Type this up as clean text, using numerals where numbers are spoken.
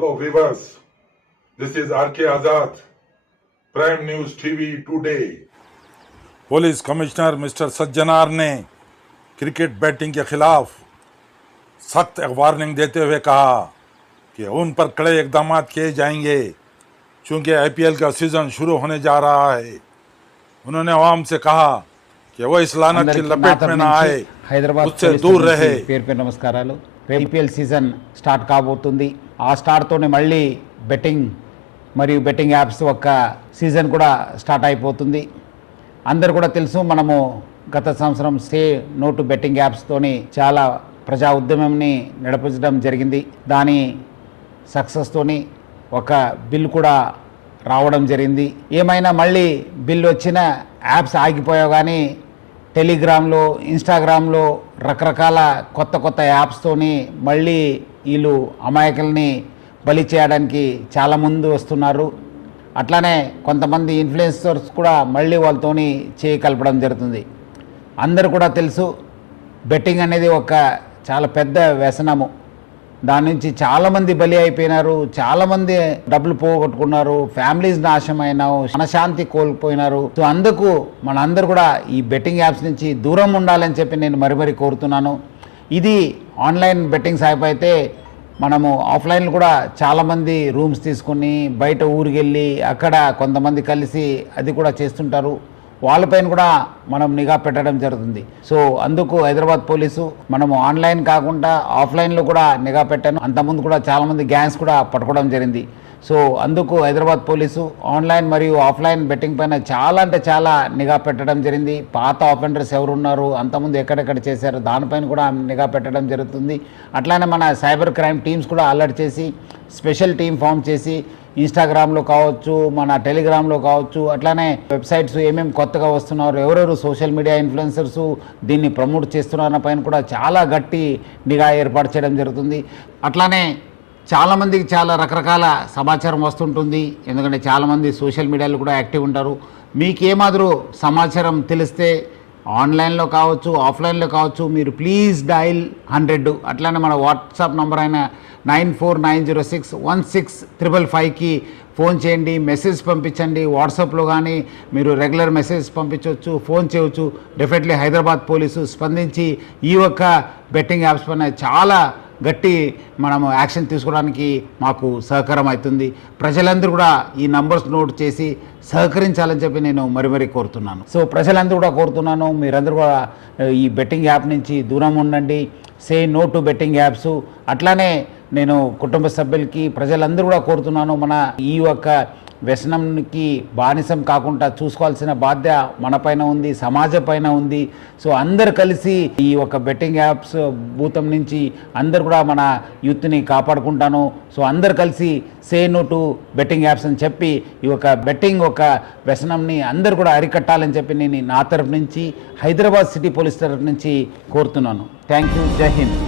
Hello viewers, this is RK Azad, Prime News TV today. Police commissioner mister Sajjanar ने cricket batting के खिलाफ सख्त warning देते हुए कहा कि उन पर कड़े इकदाम किए जाएंगे चूँकि IPL का सीज़न शुरू होने जा रहा है। उन्होंने आवाम से कहा कि वो इस लानत की लपेट में ना आए, उससे दूर रहे। పేరు పేరు నమస్కారాలు. IPL సీజన్ స్టార్ట్ కాబోతుంది. ఆ స్టార్ట్తోనే మళ్ళీ బెట్టింగ్ మరియు బెట్టింగ్ యాప్స్ ఒక సీజన్ కూడా స్టార్ట్ అయిపోతుంది. అందరు కూడా తెలుసు, మనము గత సంవత్సరం సే నో టు బెట్టింగ్ యాప్స్తోని చాలా ప్రజా ఉద్యమంని నడిపించడం జరిగింది. దాని సక్సెస్తోని ఒక బిల్ కూడా రావడం జరిగింది. ఏమైనా మళ్ళీ బిల్ వచ్చిన యాప్స్ ఆగిపోయావు, కానీ టెలిగ్రామ్లో, ఇన్స్టాగ్రామ్లో రకరకాల కొత్త కొత్త యాప్స్తోని మళ్ళీ వీళ్ళు అమాయకుల్ని బలి చేయడానికి చాలా ముందు వస్తున్నారు. అట్లానే కొంతమంది ఇన్ఫ్లుయెన్సర్స్ కూడా మళ్ళీ వాళ్ళతోని చేయి కలపడం జరుగుతుంది. అందరూ కూడా తెలుసు, బెట్టింగ్ అనేది ఒక చాలా పెద్ద వ్యసనము. దాని నుంచి చాలామంది బలి అయిపోయినారు, చాలామంది డబ్బులు పోగొట్టుకున్నారు, ఫ్యామిలీస్ నాశనమైనారు, మనశాంతి కోల్పోయినారు. సో అందుకు మనందరూ కూడా ఈ బెట్టింగ్ యాప్స్ నుంచి దూరం ఉండాలని చెప్పి నేను మరీ కోరుతున్నాను. ఇది ఆన్లైన్ బెట్టింగ్స్ అయిపోతే మనము ఆఫ్లైన్లో కూడా చాలామంది రూమ్స్ తీసుకొని బయట ఊరికి వెళ్ళి అక్కడ కొంతమంది కలిసి అది కూడా చేస్తుంటారు. వాళ్ళపైన కూడా మనం నిఘా పెట్టడం జరుగుతుంది. సో అందుకు హైదరాబాద్ పోలీసు మనము ఆన్లైన్ కాకుండా ఆఫ్లైన్లో కూడా నిఘా పెట్టాను. అంతకుముందు కూడా చాలామంది గ్యాంగ్స్ కూడా పట్టుకోవడం జరిగింది. సో అందుకు హైదరాబాద్ పోలీసు ఆన్లైన్ మరియు ఆఫ్లైన్ బెట్టింగ్ పైన చాలా నిఘా పెట్టడం జరిగింది. పాత ఆఫెండర్స్ ఎవరున్నారు, అంతకుముందు ఎక్కడెక్కడ చేశారు, దానిపైన కూడా నిఘా పెట్టడం జరుగుతుంది. అట్లానే మన సైబర్ క్రైమ్ టీమ్స్ కూడా అలర్ట్ చేసి స్పెషల్ టీం ఫామ్ చేసి ఇన్స్టాగ్రామ్లో కావచ్చు, మన టెలిగ్రామ్లో కావచ్చు, అట్లానే వెబ్సైట్స్ ఏమేమి కొత్తగా వస్తున్నారు, ఎవరెవరు సోషల్ మీడియా ఇన్ఫ్లుయెన్సర్స్ దీన్ని ప్రమోట్ చేస్తున్న పైన కూడా చాలా గట్టి నిఘా ఏర్పాటు చేయడం జరుగుతుంది. అట్లానే చాలామందికి చాలా రకరకాల సమాచారం వస్తుంటుంది. ఎందుకంటే చాలామంది సోషల్ మీడియాలో కూడా యాక్టివ్ ఉంటారు. మీకు ఏమాదిరో సమాచారం తెలిస్తే ఆన్లైన్లో కావచ్చు, ఆఫ్లైన్లో కావచ్చు, మీరు ప్లీజ్ డయల్ 100. అట్లానే మన వాట్సాప్ నంబర్ అయిన 9490616555కి ఫోన్ చేయండి, మెసేజ్ పంపించండి. వాట్సాప్లో కానీ మీరు రెగ్యులర్ మెసేజ్ పంపించవచ్చు, ఫోన్ చేయవచ్చు. డెఫినెట్లీ హైదరాబాద్ పోలీసు స్పందించి ఈ ఒక్క బెట్టింగ్ యాప్స్ పైన చాలా గట్టి మనము యాక్షన్ తీసుకోవడానికి మాకు సహకారం అవుతుంది. ప్రజలందరూ కూడా ఈ నంబర్స్ నోట్ చేసి సహకరించాలని చెప్పి నేను మరీ కోరుతున్నాను. సో ప్రజలందరూ కూడా కోరుతున్నాను, మీరందరూ కూడా ఈ బెట్టింగ్ యాప్ నుంచి దూరం ఉండండి. Say no to betting apps. అట్లానే నేను కుటుంబ సభ్యులకి, ప్రజలందరూ కూడా కోరుతున్నాను, మన ఈ యొక్క వ్యసనంకి బానిసం కాకుండా చూసుకోవాల్సిన బాధ్యత మన పైన ఉంది, సమాజం పైన ఉంది. సో అందరు కలిసి ఈ ఒక బెట్టింగ్ యాప్స్ భూతం నుంచి అందరు కూడా మన యూత్ని కాపాడుకుంటాను. సో అందరు కలిసి say no to betting apps అని చెప్పి ఈ ఒక బెట్టింగ్ ఒక వ్యసనంని అందరు కూడా అరికట్టాలని చెప్పి నేను నా తరఫు నుంచి, హైదరాబాద్ సిటీ పోలీస్ తరఫు నుంచి కోరుతున్నాను. Thank you. జై హింద్.